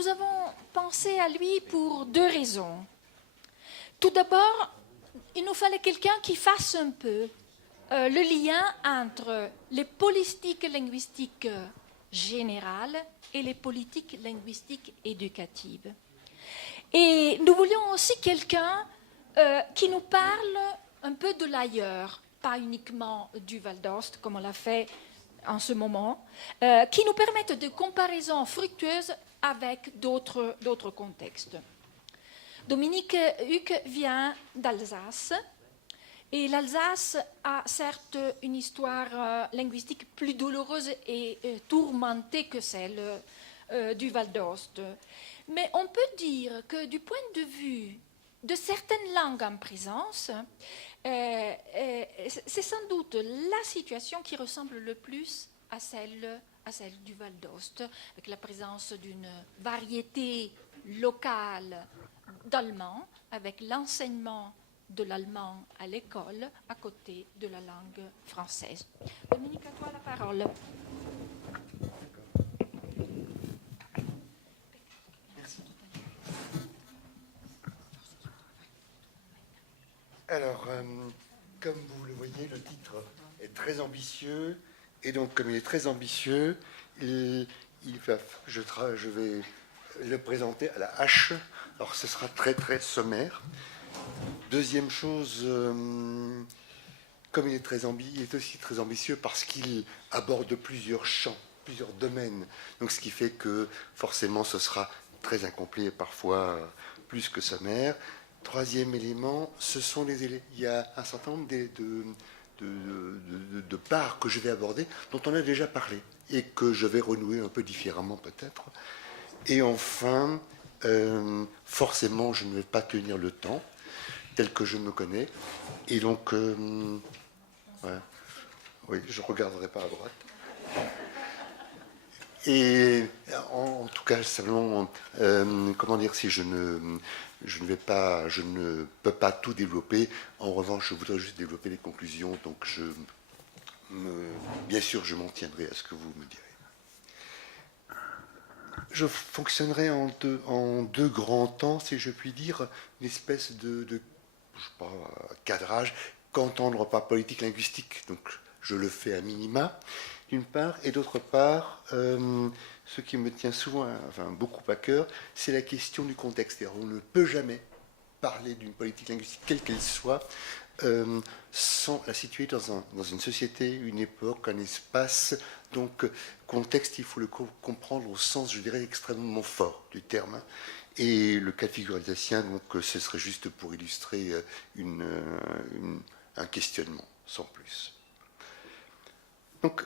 nous avons pensé à lui pour deux raisons. Tout d'abord, il nous fallait quelqu'un qui fasse un peu le lien entre les politiques linguistiques générales et les politiques linguistiques éducatives. Et nous voulions aussi quelqu'un qui nous parle un peu de l'ailleurs, pas uniquement du Val d'Ost, comme on l'a fait en ce moment, qui nous permette de comparaisons fructueuses avec d'autres contextes. Dominique Huck vient d'Alsace, et l'Alsace a certes une histoire linguistique plus douloureuse et tourmentée que celle du Val d'Ost. Mais on peut dire que du point de vue de certaines langues en présence, c'est sans doute la situation qui ressemble le plus à celle du Val d'Ost, avec la présence d'une variété locale d'allemand, avec l'enseignement de l'allemand à l'école à côté de la langue française. Dominique, à toi la parole. Alors, comme vous le voyez, le titre est très ambitieux, et donc comme il est très ambitieux, je vais le présenter à la hache. Alors, ce sera très très sommaire. Deuxième chose, comme il est aussi très ambitieux parce qu'il aborde plusieurs champs, plusieurs domaines. Donc, ce qui fait que forcément, ce sera très incomplet et parfois plus que sommaire. Troisième élément, il y a un certain nombre de parts que je vais aborder, dont on a déjà parlé, et que je vais renouer un peu différemment peut-être. Et enfin, forcément, je ne vais pas tenir le temps, tel que je me connais. Et donc, ouais, oui, je ne regarderai pas à droite. Et en tout cas, simplement, comment dire, si je ne peux pas tout développer. En revanche, je voudrais juste développer les conclusions. Donc, bien sûr, je m'en tiendrai à ce que vous me direz. Je fonctionnerai en deux grands temps, si je puis dire, une espèce de je sais pas, cadrage. Qu'entendre par politique linguistique? Donc, je le fais à minima, d'une part, et d'autre part, ce qui me tient souvent, beaucoup à cœur, c'est la question du contexte. On ne peut jamais parler d'une politique linguistique, quelle qu'elle soit, sans la situer dans une société, une époque, un espace. Donc, contexte, il faut le comprendre au sens, je dirais, extrêmement fort du terme. Et le cas de figure alsacien, donc, ce serait juste pour illustrer un questionnement, sans plus. Donc,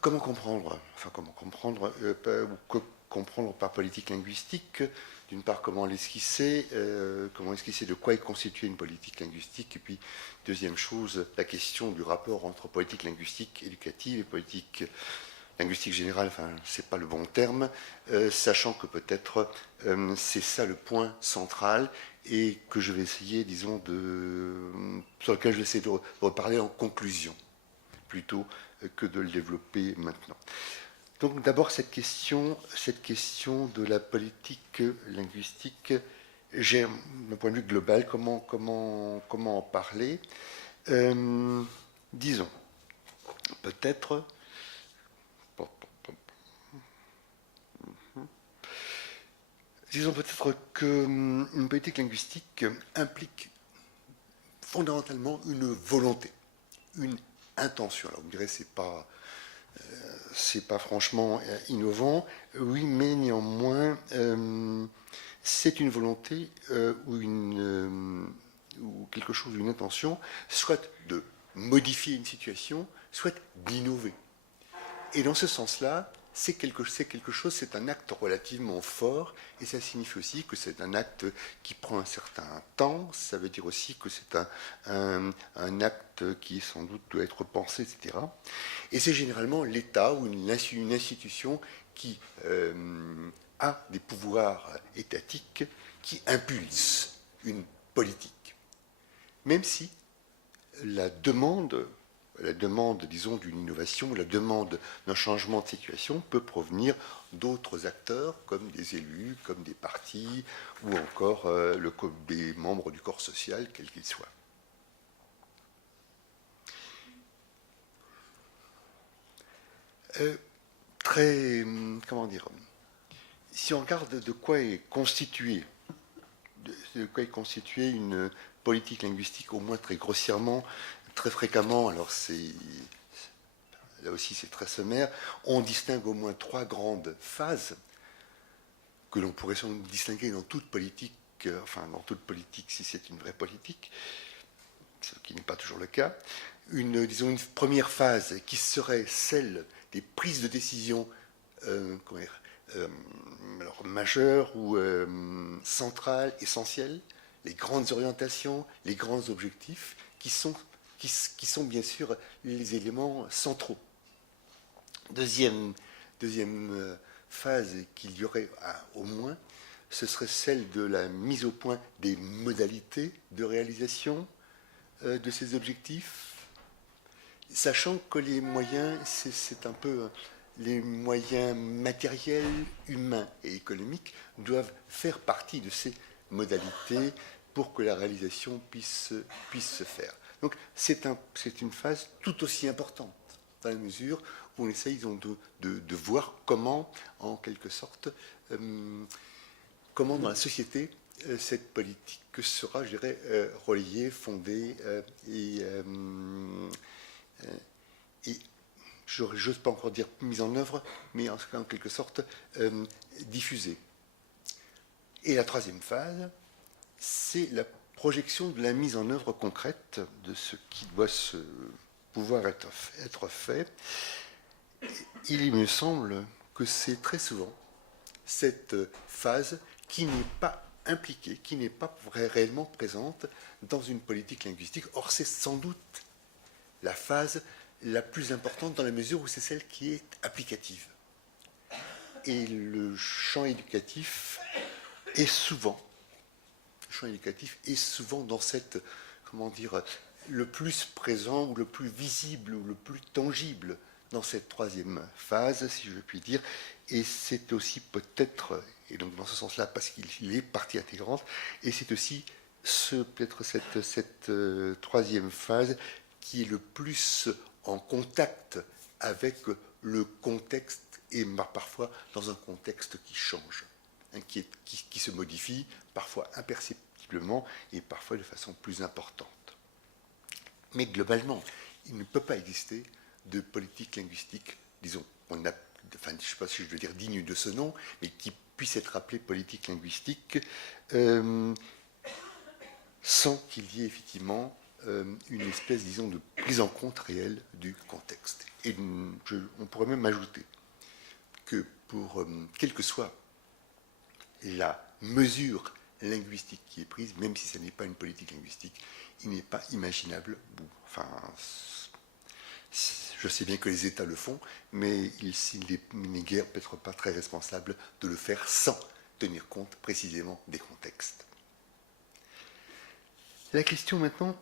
comment comprendre comprendre par politique linguistique? D'une part, comment l'esquisser, de quoi est constituée une politique linguistique, et puis, deuxième chose, la question du rapport entre politique linguistique éducative et politique linguistique générale, c'est pas le bon terme, sachant que peut-être c'est ça le point central, et que je vais essayer, disons, sur lequel je vais essayer de reparler en conclusion, plutôt que de le développer maintenant. Donc d'abord cette question de la politique linguistique, d'un point de vue global, comment en parler. Disons peut-être qu'une politique linguistique implique fondamentalement une volonté, une intention. Alors vous me direz, c'est pas franchement innovant, oui, mais néanmoins, c'est une volonté ou quelque chose, une intention, soit de modifier une situation, soit d'innover. Et dans ce sens-là, c'est un acte relativement fort, et ça signifie aussi que c'est un acte qui prend un certain temps. Ça veut dire aussi que c'est un acte qui sans doute doit être pensé, etc. Et c'est généralement l'État ou une institution qui a des pouvoirs étatiques qui impulse une politique. Même si la demande la demande, disons, d'une innovation, la demande d'un changement de situation peut provenir d'autres acteurs, comme des élus, comme des partis, ou encore des membres du corps social, quels qu'ils soient. Comment dire, si on regarde de quoi est constituée une politique linguistique, au moins très grossièrement, très fréquemment, alors là aussi c'est très sommaire, on distingue au moins 3 grandes phases que l'on pourrait sans doute distinguer dans toute politique, dans toute politique si c'est une vraie politique, ce qui n'est pas toujours le cas. Une première phase qui serait celle des prises de décision majeures ou centrales, essentielles, les grandes orientations, les grands objectifs, qui sont bien sûr les éléments centraux. Deuxième phase qu'il y aurait au moins, ce serait celle de la mise au point des modalités de réalisation de ces objectifs, sachant que les moyens, c'est un peu les moyens matériels, humains et économiques doivent faire partie de ces modalités pour que la réalisation puisse se faire. Donc c'est une phase tout aussi importante, dans la mesure où on essaye de voir comment, en quelque sorte, comment dans la société, cette politique sera, je dirais, relayée, fondée et j'ose pas encore dire mise en œuvre, mais en quelque sorte diffusée. Et la troisième phase, c'est la projection de la mise en œuvre concrète de ce qui doit pouvoir être fait. Il me semble que c'est très souvent cette phase qui n'est pas impliquée, qui n'est pas réellement présente dans une politique linguistique. Or, c'est sans doute la phase la plus importante dans la mesure où c'est celle qui est applicative. Et le champ éducatif est souvent dans cette, comment dire, le plus présent ou le plus visible ou le plus tangible dans cette troisième phase, si je puis dire. Et c'est aussi peut-être, et donc dans ce sens-là, parce qu'il est partie intégrante, et c'est aussi peut-être cette troisième phase qui est le plus en contact avec le contexte, et parfois dans un contexte qui change, hein, qui se modifie, parfois imperceptiblement et parfois de façon plus importante. Mais globalement, il ne peut pas exister de politique linguistique, disons, je ne sais pas si je veux dire digne de ce nom, mais qui puisse être appelée politique linguistique sans qu'il y ait effectivement une espèce, disons, de prise en compte réelle du contexte. Et on pourrait même ajouter que pour quelle que soit la mesure linguistique qui est prise, même si ce n'est pas une politique linguistique, il n'est pas imaginable, je sais bien que les États le font, mais il n'est guère peut-être pas très responsable de le faire sans tenir compte précisément des contextes. La question maintenant,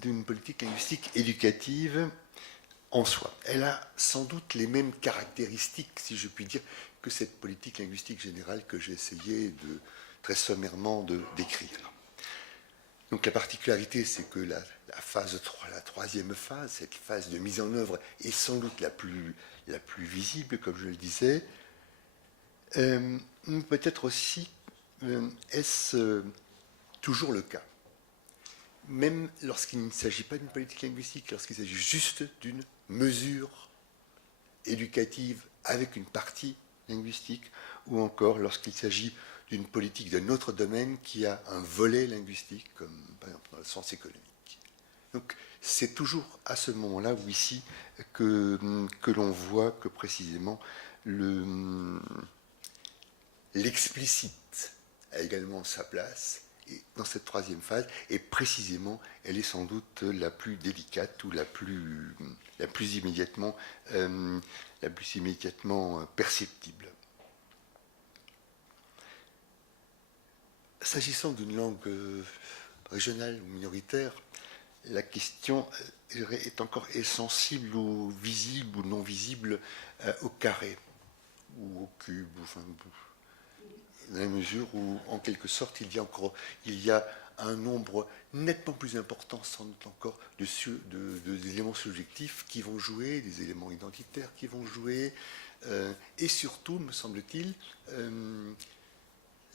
d'une politique linguistique éducative en soi. Elle a sans doute les mêmes caractéristiques, si je puis dire, que cette politique linguistique générale que j'ai essayé très sommairement de décrire. Donc la particularité, c'est que la troisième phase, cette phase de mise en œuvre, est sans doute la plus visible, comme je le disais. Peut-être aussi, est-ce toujours le cas? Même lorsqu'il ne s'agit pas d'une politique linguistique, lorsqu'il s'agit juste d'une mesure éducative avec une partie linguistique, ou encore lorsqu'il s'agit d'une politique d'un autre domaine qui a un volet linguistique, comme par exemple dans le sens économique. Donc c'est toujours à ce moment-là, ou ici, que l'on voit que précisément l'explicite a également sa place et dans cette troisième phase, et précisément, elle est sans doute la plus délicate ou la plus immédiatement perceptible. S'agissant d'une langue régionale ou minoritaire, la question est encore sensible ou visible ou non visible au carré ou au cube, dans la mesure où, en quelque sorte, il y a un nombre nettement plus important, sans doute encore, d'éléments subjectifs qui vont jouer, des éléments identitaires qui vont jouer, et surtout, me semble-t-il,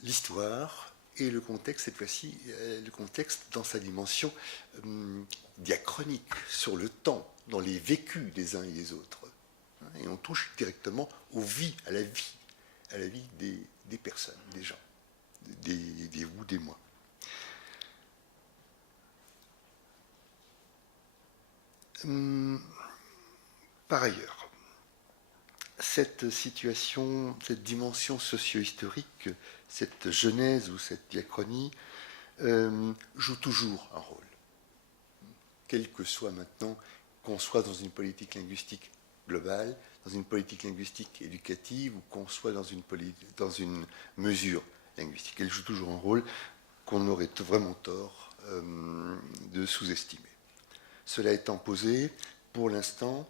l'histoire et le contexte, cette fois-ci, le contexte dans sa dimension diachronique, sur le temps, dans les vécus des uns et des autres. Et on touche directement aux vies, à la vie des personnes, des gens, des vous, des moi. Par ailleurs, cette situation, cette dimension socio-historique, cette genèse ou cette diachronie joue toujours un rôle. Quel que soit maintenant, qu'on soit dans une politique linguistique globale, dans une politique linguistique éducative ou qu'on soit dans une mesure linguistique. Elle joue toujours un rôle qu'on aurait vraiment tort de sous-estimer. Cela étant posé, pour l'instant,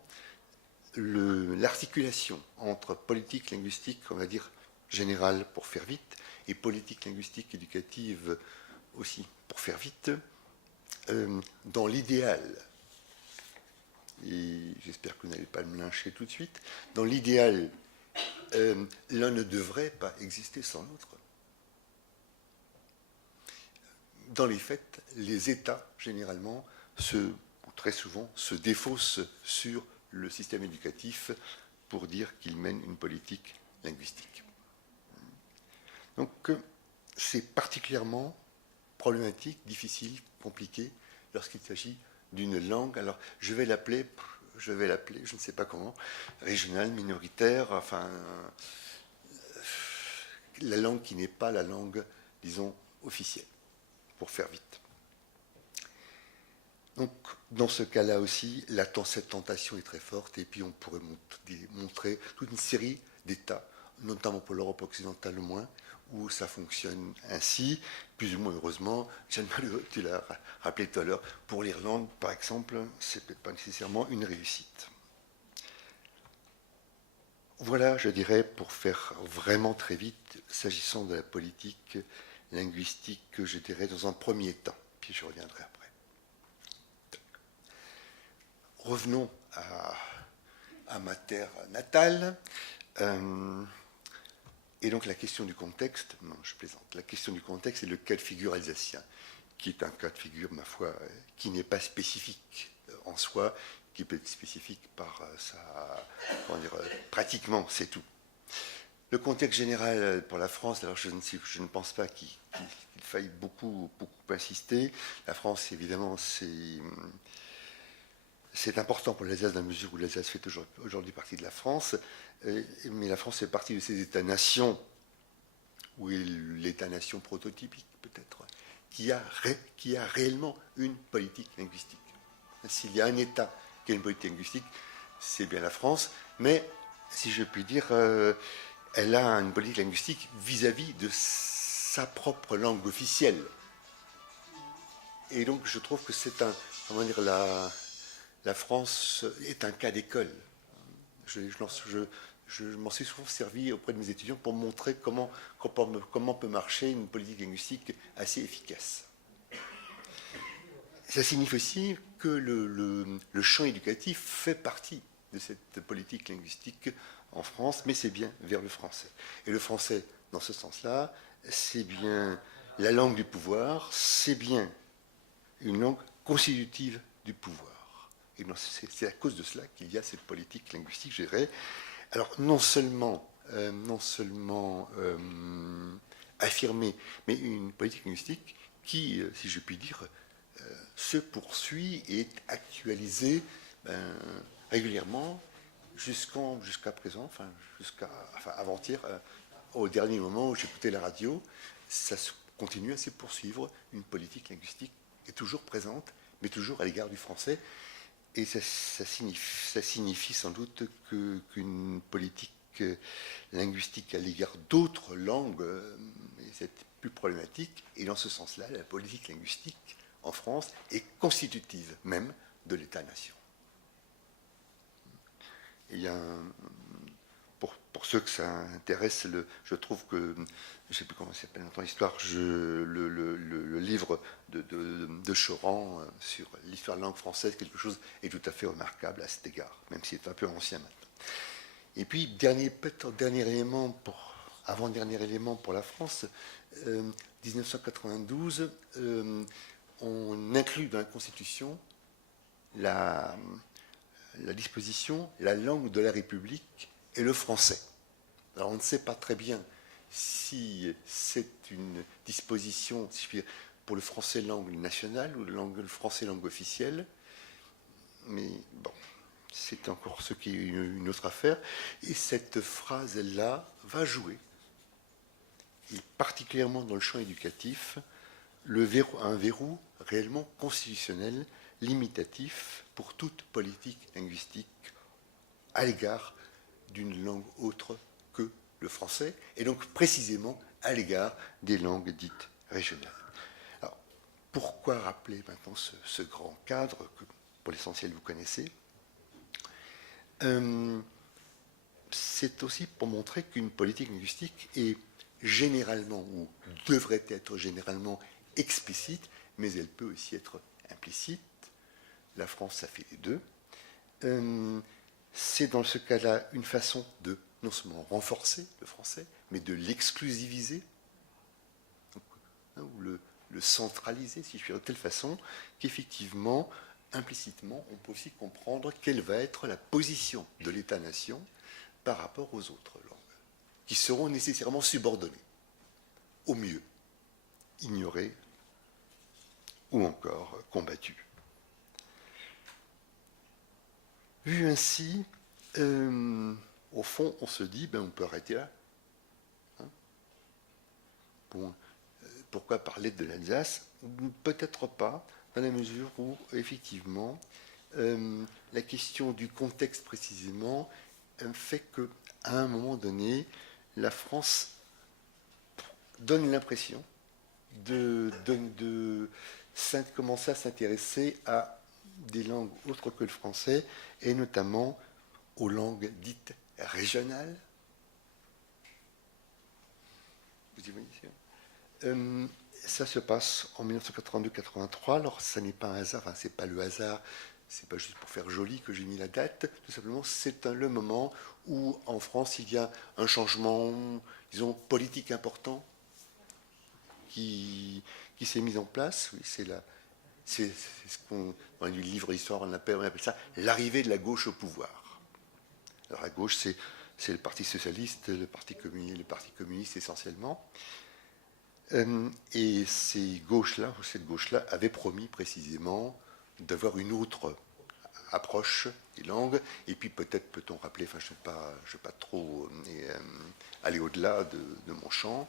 l'articulation entre politique linguistique, on va dire générale pour faire vite, et politique linguistique éducative aussi pour faire vite, dans l'idéal, et j'espère que vous n'allez pas me lyncher tout de suite, dans l'idéal, l'un ne devrait pas exister sans l'autre. Dans les faits, les États, généralement, très souvent, se défaussent sur le système éducatif pour dire qu'il mène une politique linguistique. Donc, c'est particulièrement problématique, difficile, compliqué, lorsqu'il s'agit d'une langue. Alors, je vais l'appeler, je ne sais pas comment, régionale, minoritaire, enfin, la langue qui n'est pas la langue, disons, officielle, pour faire vite. Donc, dans ce cas-là aussi, cette tentation est très forte, et puis on pourrait montrer toute une série d'États, notamment pour l'Europe occidentale au moins, où ça fonctionne ainsi, plus ou moins heureusement. Jeanne Malheureux, tu l'as rappelé tout à l'heure, pour l'Irlande, par exemple, c'est peut-être pas nécessairement une réussite. Voilà, je dirais, pour faire vraiment très vite, s'agissant de la politique linguistique, que je dirais dans un premier temps, puis je reviendrai après. Revenons à ma terre natale. Et donc la question du contexte, non, je plaisante, la question du contexte est le cas de figure alsacien, qui est un cas de figure, ma foi, qui n'est pas spécifique en soi, qui peut être spécifique par pratiquement, c'est tout. Le contexte général pour la France, alors je ne pense pas qu'il faille beaucoup insister. La France, évidemment, c'est important pour l'Alsace dans la mesure où l'Alsace fait aujourd'hui partie de la France, mais la France fait partie de ces États-nations, ou l'État-nation prototypique peut-être, qui a réellement une politique linguistique. S'il y a un État qui a une politique linguistique, c'est bien la France, mais, si je puis dire, elle a une politique linguistique vis-à-vis de sa propre langue officielle. Et donc je trouve que c'est la France est un cas d'école. Je m'en suis souvent servi auprès de mes étudiants pour montrer comment peut marcher une politique linguistique assez efficace. Ça signifie aussi que le champ éducatif fait partie de cette politique linguistique en France, mais c'est bien vers le français. Et le français, dans ce sens-là, c'est bien la langue du pouvoir, c'est bien une langue constitutive du pouvoir. Et c'est à cause de cela qu'il y a cette politique linguistique, je dirais. Alors, non seulement affirmée, mais une politique linguistique qui, si je puis dire, se poursuit et est actualisée régulièrement jusqu'à présent, jusqu'à avant-hier, au dernier moment où j'écoutais la radio, ça continue à se poursuivre. Une politique linguistique est toujours présente, mais toujours à l'égard du français. Et ça signifie sans doute qu'une politique linguistique à l'égard d'autres langues, et cette plus problématique. Et dans ce sens-là, la politique linguistique en France est constitutive même de l'État-nation. Il y a pour ceux que ça intéresse, je trouve que, je ne sais plus comment ça s'appelle dans l'histoire, le livre de Choran sur l'histoire de la langue française, quelque chose est tout à fait remarquable à cet égard, même s'il est un peu ancien maintenant. Et puis, avant-dernier élément pour la France, 1992, on inclut dans la Constitution la disposition « la langue de la République est le français ». Alors on ne sait pas très bien si c'est une disposition, si je puis dire, pour le français langue nationale ou le français langue officielle, mais bon, c'est encore ce qui est une autre affaire. Et cette phrase-là va jouer, et particulièrement dans le champ éducatif, un verrou réellement constitutionnel, limitatif pour toute politique linguistique à l'égard d'une langue autre que le français, et donc précisément à l'égard des langues dites régionales. Alors, pourquoi rappeler maintenant ce grand cadre que, pour l'essentiel, vous connaissez? C'est aussi pour montrer qu'une politique linguistique est généralement, ou devrait être généralement, explicite, mais elle peut aussi être implicite. La France a fait les deux. C'est dans ce cas-là une façon de non seulement renforcer le français, mais de l'exclusiviser, ou le centraliser, si je puis dire, de telle façon qu'effectivement, implicitement, on peut aussi comprendre quelle va être la position de l'État-nation par rapport aux autres langues, qui seront nécessairement subordonnées, au mieux, ignorées ou encore combattues. Vu ainsi, au fond, on se dit, on peut arrêter là. Bon, pourquoi parler de l'Alsace? Peut-être pas, dans la mesure où, effectivement, la question du contexte précisément fait qu'à un moment donné, la France donne l'impression de commencer à s'intéresser à des langues autres que le français, et notamment aux langues dites régionales. Vous imaginez ça se passe en 1982-83. Alors, ça n'est pas un hasard, enfin, c'est pas le hasard, c'est pas juste pour faire joli que j'ai mis la date. Tout simplement, c'est le moment où, en France, il y a un changement, disons, politique important qui s'est mis en place. Oui, c'est ce qu'on, dans le livre d'histoire, on appelle ça l'arrivée de la gauche au pouvoir. Alors, la gauche, c'est le Parti socialiste, le Parti communiste essentiellement. Et cette gauche-là avait promis précisément d'avoir une autre approche des langues. Et puis peut-être peut-on rappeler, enfin je ne vais pas trop aller au-delà de mon champ,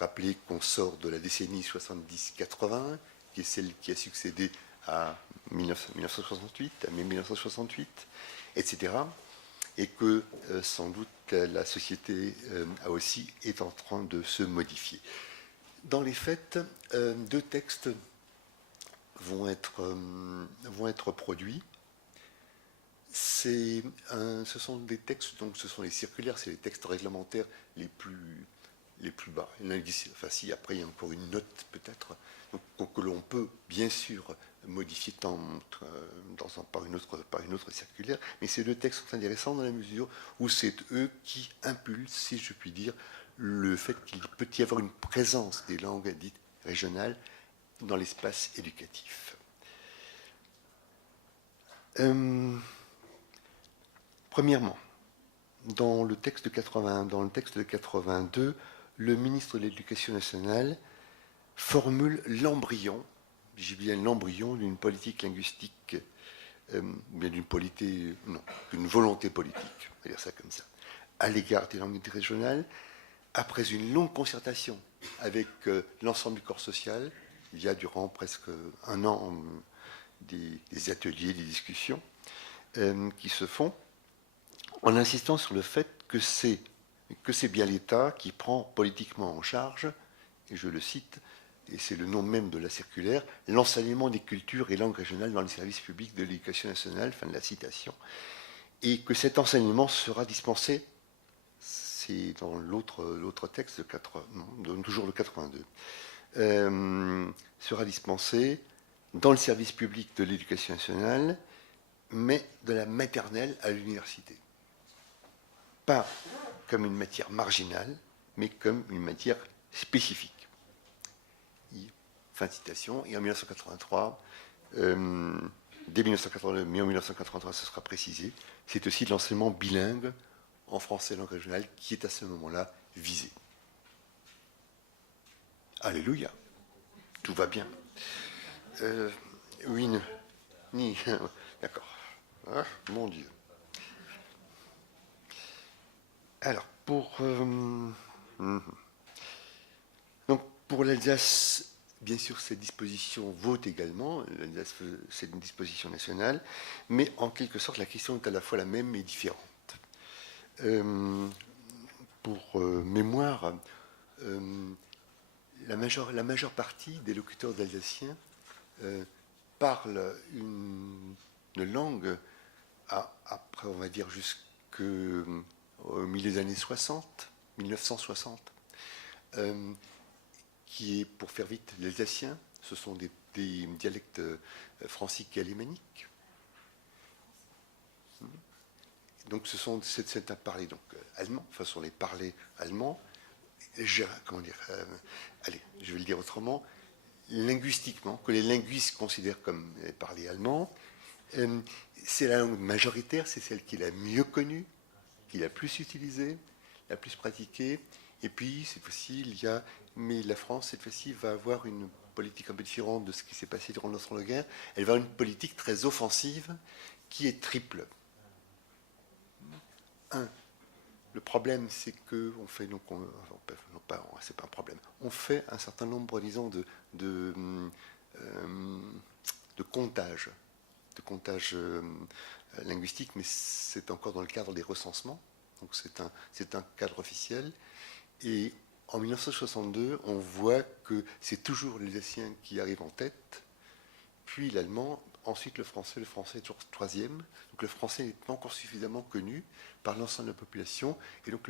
rappeler qu'on sort de la décennie 70-80, qui est celle qui a succédé à 1968, à mai 1968, etc. Et que sans doute la société aussi est en train de se modifier. Dans les faits, deux textes vont être produits. Ce sont des textes, donc ce sont les circulaires, c'est les textes réglementaires les plus bas. Enfin, si après il y a encore une note peut-être, que l'on peut bien sûr modifier par une autre circulaire, mais ces deux textes sont intéressants dans la mesure où c'est eux qui impulsent, si je puis dire, le fait qu'il peut y avoir une présence des langues dites régionales dans l'espace éducatif. Premièrement, dans le texte de 82, le ministre de l'Éducation nationale formule l'embryon, j'ai bien l'embryon d'une politique linguistique, bien d'une volonté politique, on va dire ça comme ça, à l'égard des langues régionales, après une longue concertation avec l'ensemble du corps social. Il y a durant presque un an des ateliers, des discussions qui se font, en insistant sur le fait que c'est bien l'État qui prend politiquement en charge et je le cite, et c'est le nom même de la circulaire, l'enseignement des cultures et langues régionales dans les services publics de l'éducation nationale, fin de la citation, et que cet enseignement sera dispensé, c'est dans l'autre texte, toujours le 82, sera dispensé dans le service public de l'éducation nationale, mais de la maternelle à l'université. Pas comme une matière marginale, mais comme une matière spécifique. Fin de citation. Et en 1983, dès 1982, mais en 1983, ce sera précisé, c'est aussi de l'enseignement bilingue en français et langue régionale qui est à ce moment-là visé. Alléluia, tout va bien. Oui, ni, d'accord. Ah, mon Dieu. Alors, donc pour l'Alsace, bien sûr, cette disposition vaut également. L'Alsace, c'est une disposition nationale, mais en quelque sorte, la question est à la fois la même et différente. Pour mémoire, la majeure partie des locuteurs alsaciens parlent une langue, après, on va dire, jusqu'au milieu des années 60, 1960, qui est, pour faire vite, l'alsacien. Ce sont des dialectes franciques et alémaniques. Donc, c'est à parler donc, allemand, enfin, ce sont les parlers allemands. Comment dire allez, je vais le dire autrement. Linguistiquement, que les linguistes considèrent comme parler allemand, c'est la langue majoritaire, c'est celle qui est la mieux connue, qui est la plus utilisée, la plus pratiquée. Et puis, cette fois-ci, mais la France, cette fois-ci, va avoir une politique un peu différente de ce qui s'est passé durant l'entre-deux-guerres. Elle va avoir une politique très offensive qui est triple. Le problème, c'est qu'on fait, donc, c'est pas un problème, on fait un certain nombre, disons, de comptages linguistiques, mais c'est encore dans le cadre des recensements, donc c'est un cadre officiel. Et en 1962, on voit que c'est toujours l'alsacien qui arrive en tête, puis l'allemand, ensuite le français est toujours troisième. Donc le français n'est pas encore suffisamment connu par l'ensemble de la population, et donc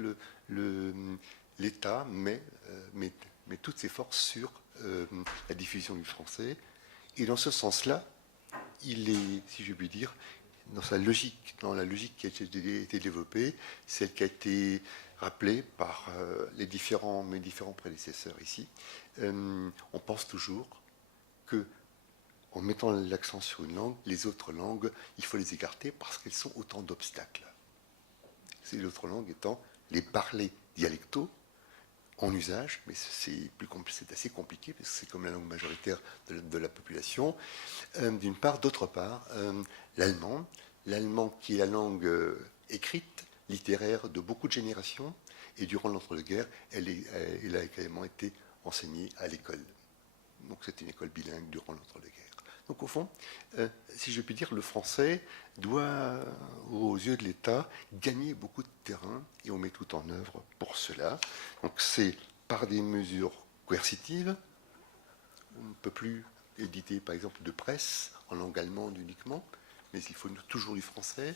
l'État met toutes ses forces sur la diffusion du français. Et dans ce sens-là, il est, si je puis dire, dans la logique qui a été développée, celle qui a été rappelée par mes différents prédécesseurs ici. On pense toujours que, en mettant l'accent sur une langue, les autres langues, il faut les écarter parce qu'elles sont autant d'obstacles. Ces autres langues étant les parlers dialectaux en usage, mais c'est assez compliqué parce que c'est comme la langue majoritaire de la population, d'une part. D'autre part, l'allemand qui est la langue écrite, littéraire de beaucoup de générations, et durant l'entre-deux-guerres, elle a également été enseignée à l'école. Donc c'est une école bilingue durant l'entre-deux-guerres. Donc au fond, si je puis dire, le français doit, aux yeux de l'État, gagner beaucoup de terrain, et on met tout en œuvre pour cela. Donc c'est par des mesures coercitives. On ne peut plus éditer, par exemple, de presse en langue allemande uniquement, mais il faut toujours du français.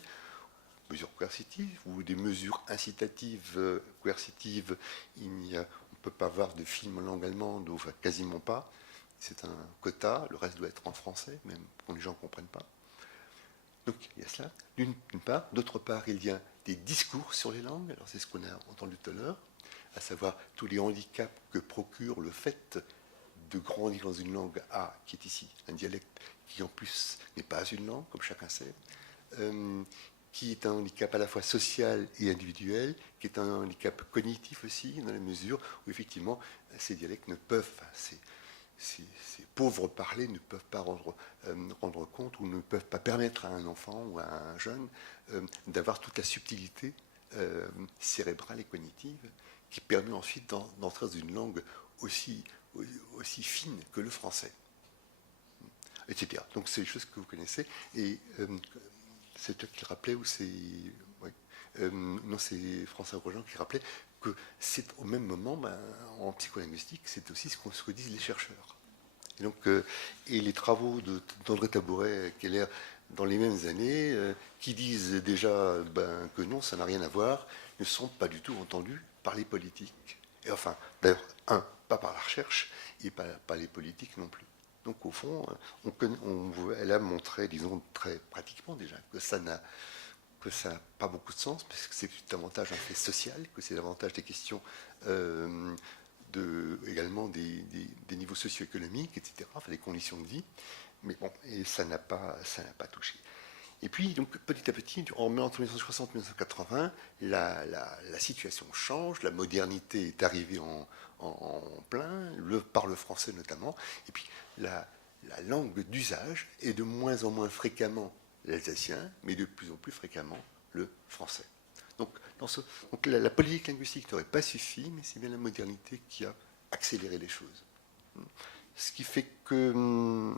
Mesures coercitives ou des mesures incitatives coercitives. On ne peut pas avoir de film en langue allemande, ou enfin, quasiment pas. C'est un quota, le reste doit être en français, même quand les gens ne comprennent pas. Donc il y a cela, d'une part. D'autre part, il y a des discours sur les langues. Alors c'est ce qu'on a entendu tout à l'heure, à savoir tous les handicaps que procure le fait de grandir dans une langue qui est ici un dialecte, qui en plus n'est pas une langue, comme chacun sait, qui est un handicap à la fois social et individuel, qui est un handicap cognitif aussi, dans la mesure où effectivement ces dialectes ne peuvent, ces pauvres parlers ne peuvent pas rendre compte, ou ne peuvent pas permettre à un enfant ou à un jeune d'avoir toute la subtilité cérébrale et cognitive qui permet ensuite d'entrer dans une langue aussi fine que le français, etc. Donc c'est des choses que vous connaissez, et c'est toi qui le rappelais, ou c'est... Ouais. Non, c'est François Grosjean qui rappelait que c'est au même moment, en psycholinguistique, c'est aussi ce que disent les chercheurs. Et, donc, et les travaux d'André Tabouret, Keller, dans les mêmes années, qui disent déjà que non, ça n'a rien à voir, ne sont pas du tout entendus par les politiques. Et enfin, d'ailleurs, pas par la recherche, et pas par les politiques non plus. Donc au fond, elle a montré, disons, très pratiquement déjà, que ça n'a pas beaucoup de sens, parce que c'est davantage un fait social, que c'est davantage des questions également des niveaux socio-économiques, etc., enfin des conditions de vie. Mais bon, et ça n'a pas touché. Et puis, donc, petit à petit, entre 1960 et 1980, la situation change, la modernité est arrivée en plein, par le français notamment, et puis la langue d'usage est de moins en moins fréquemment l'alsacien, mais de plus en plus fréquemment le français. Donc, la politique linguistique n'aurait pas suffi, mais c'est bien la modernité qui a accéléré les choses. Ce qui fait que,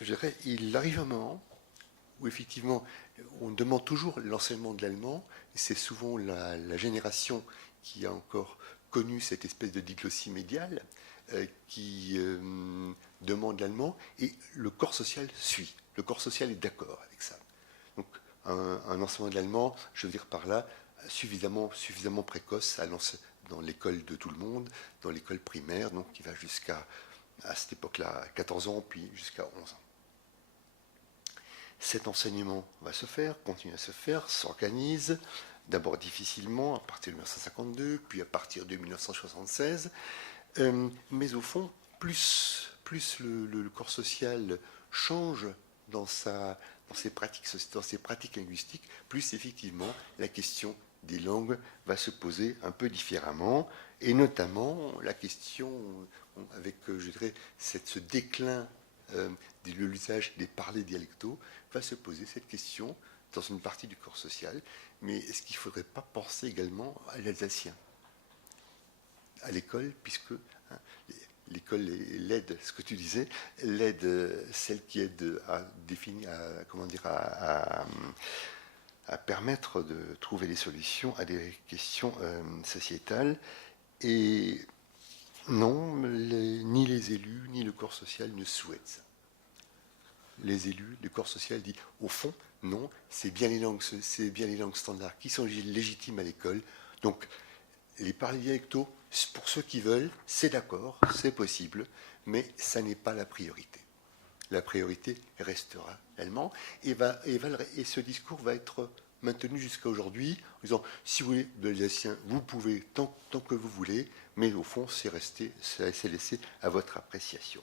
je dirais, il arrive un moment où effectivement, on demande toujours l'enseignement de l'allemand, et c'est souvent la génération qui a encore connu cette espèce de diglossie médiale qui demande l'allemand, et le corps social suit. Le corps social est d'accord avec ça. Donc, un enseignement de l'allemand, je veux dire par là, suffisamment précoce dans l'école de tout le monde, dans l'école primaire, donc qui va jusqu'à, à cette époque-là, 14 ans, puis jusqu'à 11 ans. Cet enseignement va se faire, continue à se faire, s'organise, d'abord difficilement, à partir de 1952, puis à partir de 1976. Mais au fond, plus le corps social change dans ses pratiques linguistiques, plus effectivement la question des langues va se poser un peu différemment, et notamment la question, avec, je dirais, ce déclin de l'usage des parlers dialectaux, va se poser cette question dans une partie du corps social. Mais est-ce qu'il ne faudrait pas penser également à l'alsacien à l'école, puisque l'école l'aide, ce que tu disais, l'aide, celle qui aide à définir, à permettre de trouver des solutions à des questions sociétales. Et non, ni les élus, ni le corps social ne souhaitent ça. Les élus, le corps social dit, au fond, non, c'est bien les langues standards qui sont légitimes à l'école. Donc, les parlers dialectaux, pour ceux qui veulent, c'est d'accord, c'est possible, mais ça n'est pas la priorité. La priorité restera l'allemand, et ce discours va être maintenu jusqu'à aujourd'hui, en disant, si vous voulez de l'alsacien, vous pouvez tant que vous voulez, mais au fond, c'est laissé à votre appréciation.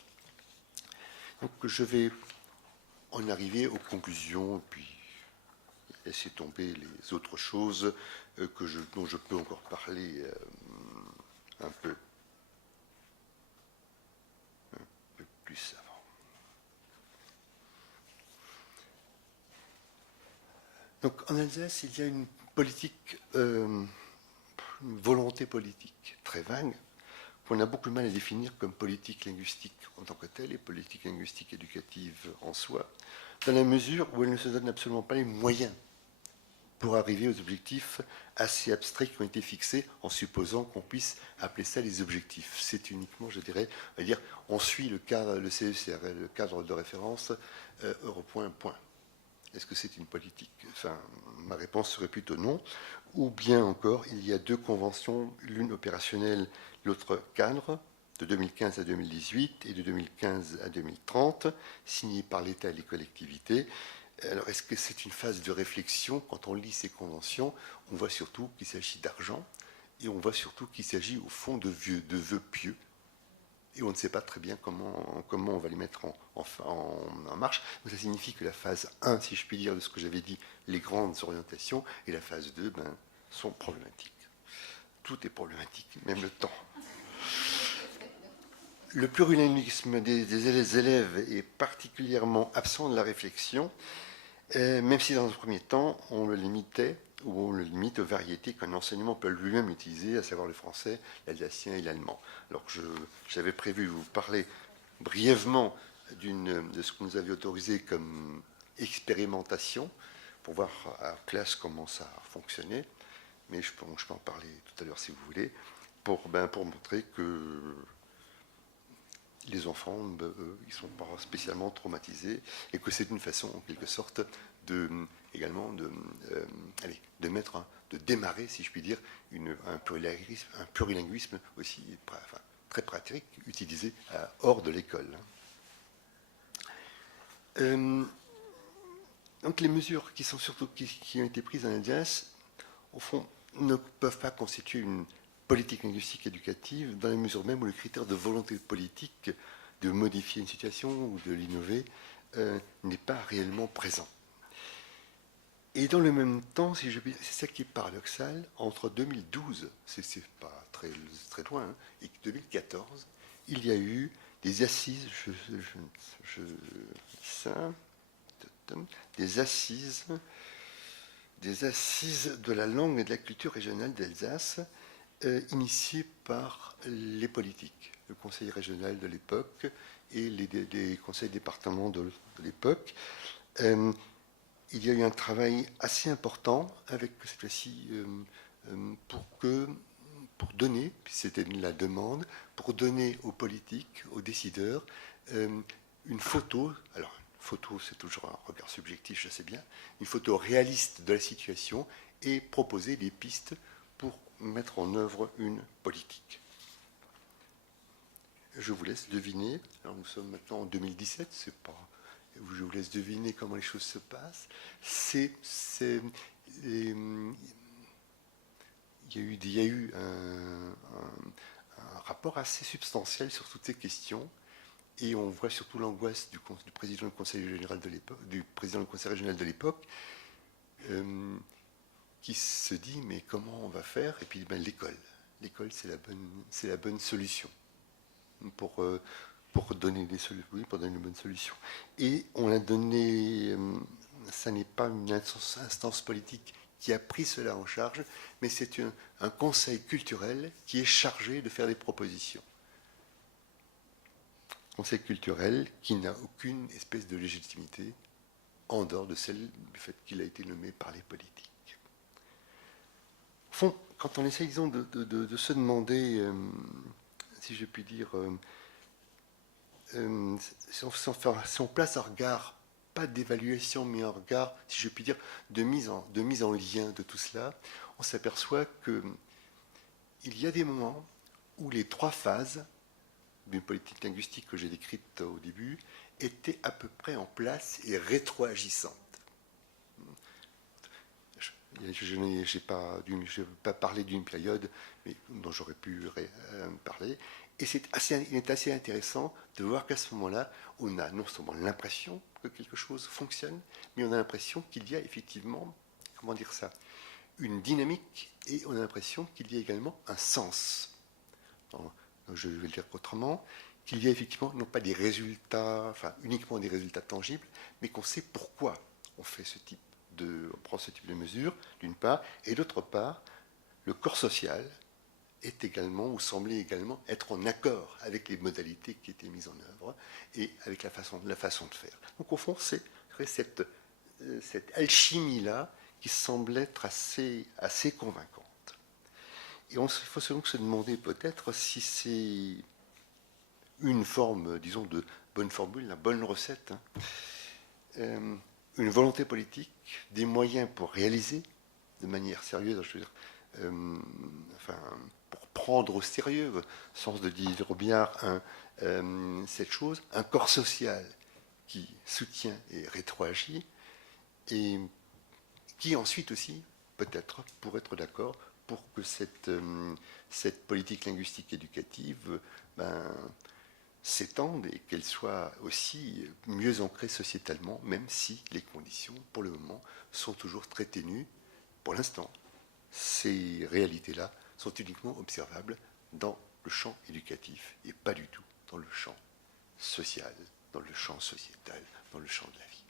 Donc, je vais en arriver aux conclusions, puis laisser tomber les autres choses dont je peux encore parler un peu plus avant. Donc en Alsace, il y a une politique, une volonté politique très vague, qu'on a beaucoup de mal à définir comme politique linguistique en tant que telle et politique linguistique éducative en soi, dans la mesure où elle ne se donne absolument pas les moyens pour arriver aux objectifs assez abstraits qui ont été fixés, en supposant qu'on puisse appeler ça les objectifs. C'est uniquement, je dirais, on suit le CECRL, le cadre de référence, Europoint, point. Est-ce que c'est une politique? Enfin, ma réponse serait plutôt non. Ou bien encore, il y a deux conventions, l'une opérationnelle, l'autre cadre, de 2015 à 2018 et de 2015 à 2030, signées par l'État et les collectivités. Alors, est-ce que c'est une phase de réflexion? Quand on lit ces conventions, on voit surtout qu'il s'agit d'argent, et on voit surtout qu'il s'agit, au fond, de vœux pieux. Et on ne sait pas très bien comment on va les mettre en marche. Donc ça signifie que la phase 1, si je puis dire, de ce que j'avais dit, les grandes orientations, et la phase 2, sont problématiques. Tout est problématique, même le temps. Le plurilinguisme des élèves est particulièrement absent de la réflexion, même si dans un premier temps, on le limitait, ou on le limite aux variétés qu'un enseignement peut lui-même utiliser, à savoir le français, l'alsacien et l'allemand. Alors j'avais prévu vous parler brièvement de ce que nous avions autorisé comme expérimentation, pour voir à classe comment ça fonctionnait. mais je peux en parler tout à l'heure si vous voulez, pour montrer que les enfants, eux, ils ne sont pas spécialement traumatisés et que c'est une façon, en quelque sorte, également de démarrer, si je puis dire, un plurilinguisme aussi très pratique, utilisé hors de l'école. Donc les mesures qui ont été prises en Alsace, au fond, ne peuvent pas constituer une politique linguistique éducative dans la mesure même où le critère de volonté politique de modifier une situation ou de l'innover n'est pas réellement présent. Et dans le même temps, c'est ça qui est paradoxal, entre 2012, c'est pas très loin, hein, et 2014, il y a eu des assises, des assises de la langue et de la culture régionale d'Alsace, initiées par les politiques, le conseil régional de l'époque et les conseils départementaux de l'époque. Il y a eu un travail assez important avec cette fois-ci pour donner, puis c'était la demande, pour donner aux politiques, aux décideurs, une photo. Alors, une photo, c'est toujours un regard subjectif, je sais bien, une photo réaliste de la situation et proposer des pistes pour mettre en œuvre une politique. Je vous laisse deviner. Alors, nous sommes maintenant en 2017, c'est pas. Je vous laisse deviner comment les choses se passent. Il y a eu un rapport assez substantiel sur toutes ces questions, et on voit surtout l'angoisse du président du conseil général de l'époque, du président du conseil régional de l'époque, qui se dit mais comment on va faire? Et puis l'école c'est la bonne solution pour donner une bonne solution. Et on a donné, ça n'est pas une instance politique qui a pris cela en charge, mais c'est un conseil culturel qui est chargé de faire des propositions. Conseil culturel qui n'a aucune espèce de légitimité en dehors de celle du fait qu'il a été nommé par les politiques. Au fond, quand on essaie, disons, de se demander, si je puis dire, si on place un regard, pas d'évaluation, mais un regard, si je puis dire, de mise en lien de tout cela, on s'aperçoit qu'il y a des moments où les trois phases d'une politique linguistique que j'ai décrite au début étaient à peu près en place et rétroagissantes. Je n'ai pas parlé d'une période mais, dont j'aurais pu parler. Et il est assez intéressant de voir qu'à ce moment-là, on a non seulement l'impression que quelque chose fonctionne, mais on a l'impression qu'il y a effectivement, comment dire ça, une dynamique, et on a l'impression qu'il y a également un sens. Je vais le dire autrement, qu'il y a effectivement non pas des résultats, enfin uniquement des résultats tangibles, mais qu'on sait pourquoi on prend ce type de mesures, d'une part, et d'autre part, le corps social est également, ou semblait également, être en accord avec les modalités qui étaient mises en œuvre et avec la façon de faire. Donc au fond, c'est cette alchimie-là qui semble être assez convaincante. Et il faut donc se demander peut-être si c'est une forme, disons, de bonne formule, la bonne recette, une volonté politique, des moyens pour réaliser de manière sérieuse, je veux dire, pour prendre au sérieux, sens de dire bien cette chose, un corps social qui soutient et rétroagit, et qui ensuite aussi, peut-être, pour être d'accord, pour que cette politique linguistique éducative s'étende et qu'elle soit aussi mieux ancrée sociétalement, même si les conditions, pour le moment, sont toujours très ténues. Pour l'instant, ces réalités-là sont uniquement observables dans le champ éducatif et pas du tout dans le champ social, dans le champ sociétal, dans le champ de la vie.